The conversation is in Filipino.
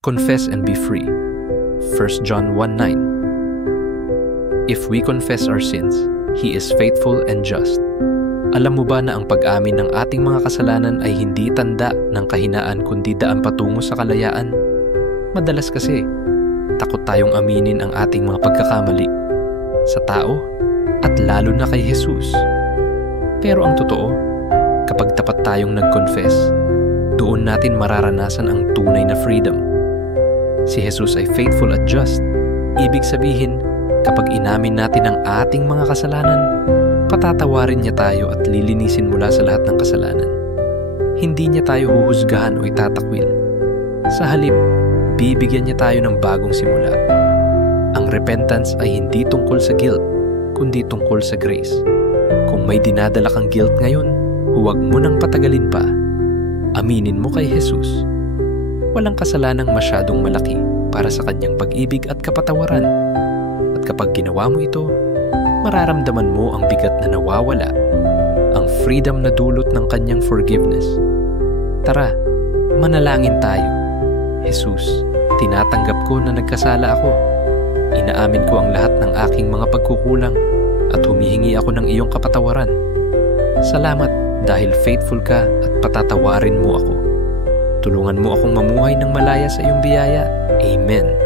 Confess and be free. 1 John 1:9. If we confess our sins, He is faithful and just. Alam mo ba na ang pag-amin ng ating mga kasalanan ay hindi tanda ng kahinaan kundi daan patungo sa kalayaan? Madalas kasi, takot tayong aminin ang ating mga pagkakamali sa tao at lalo na kay Jesus. Pero ang totoo, kapag tapat tayong nag-confess, doon natin mararanasan ang tunay na freedom. Si Jesus ay faithful at just. Ibig sabihin, kapag inamin natin ang ating mga kasalanan, patatawarin niya tayo at lilinisin mula sa lahat ng kasalanan. Hindi niya tayo huhusgahan o itatakwil. Sa halip, bibigyan niya tayo ng bagong simula. Ang repentance ay hindi tungkol sa guilt, kundi tungkol sa grace. Kung may dinadala kang guilt ngayon, huwag mo nang patagalin pa. Aminin mo kay Jesus. Walang kasalanang masyadong malaki para sa kanyang pag-ibig at kapatawaran. At kapag ginawa mo ito, mararamdaman mo ang bigat na nawawala, ang freedom na dulot ng kanyang forgiveness. Tara, manalangin tayo. Jesus, tinatanggap ko na nagkasala ako. Inaamin ko ang lahat ng aking mga pagkukulang at humihingi ako ng iyong kapatawaran. Salamat dahil faithful ka at patatawarin mo ako. Tulungan mo akong mamuhay ng malaya sa iyong biyaya. Amen.